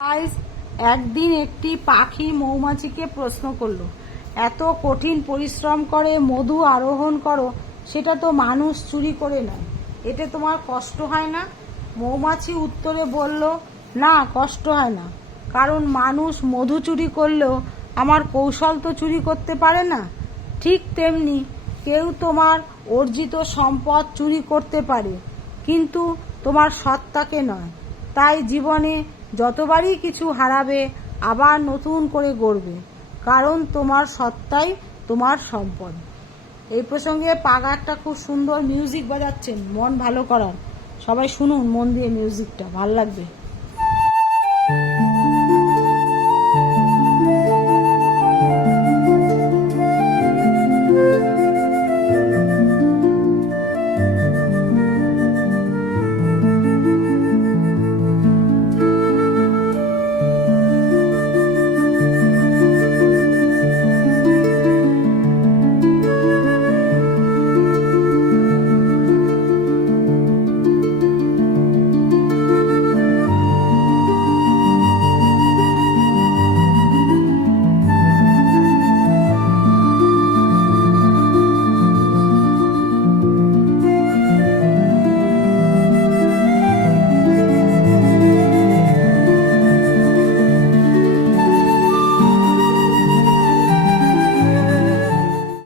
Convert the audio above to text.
Guys, একদিন একটি পাখি মৌমাছিকে প্রশ্ন করলো, এত কঠিন পরিশ্রম করে মধু আরোহণ করো, সেটা তো মানুষ চুরি করে নেয়, এতে তোমার কষ্ট হয় না? মৌমাছি উত্তরে বলল, না, কষ্ট হয় না, কারণ মানুষ মধু চুরি করলেও আমার কৌশল তো চুরি করতে পারে না। ঠিক তেমনি কেউ তোমার অর্জিত সম্পদ চুরি করতে পারে, কিন্তু তোমার সত্তাকে নয়। তাই জীবনে যতবারই কিছু হারাবে, আবার নতুন করে গড়বে, কারণ তোমার সত্তাই তোমার সম্পদ। এই প্রসঙ্গে পাগা একটা খুব সুন্দর মিউজিক বাজাচ্ছেন মন ভালো করার। সবাই শুনুন মন দিয়ে মিউজিকটা, ভাল লাগবে।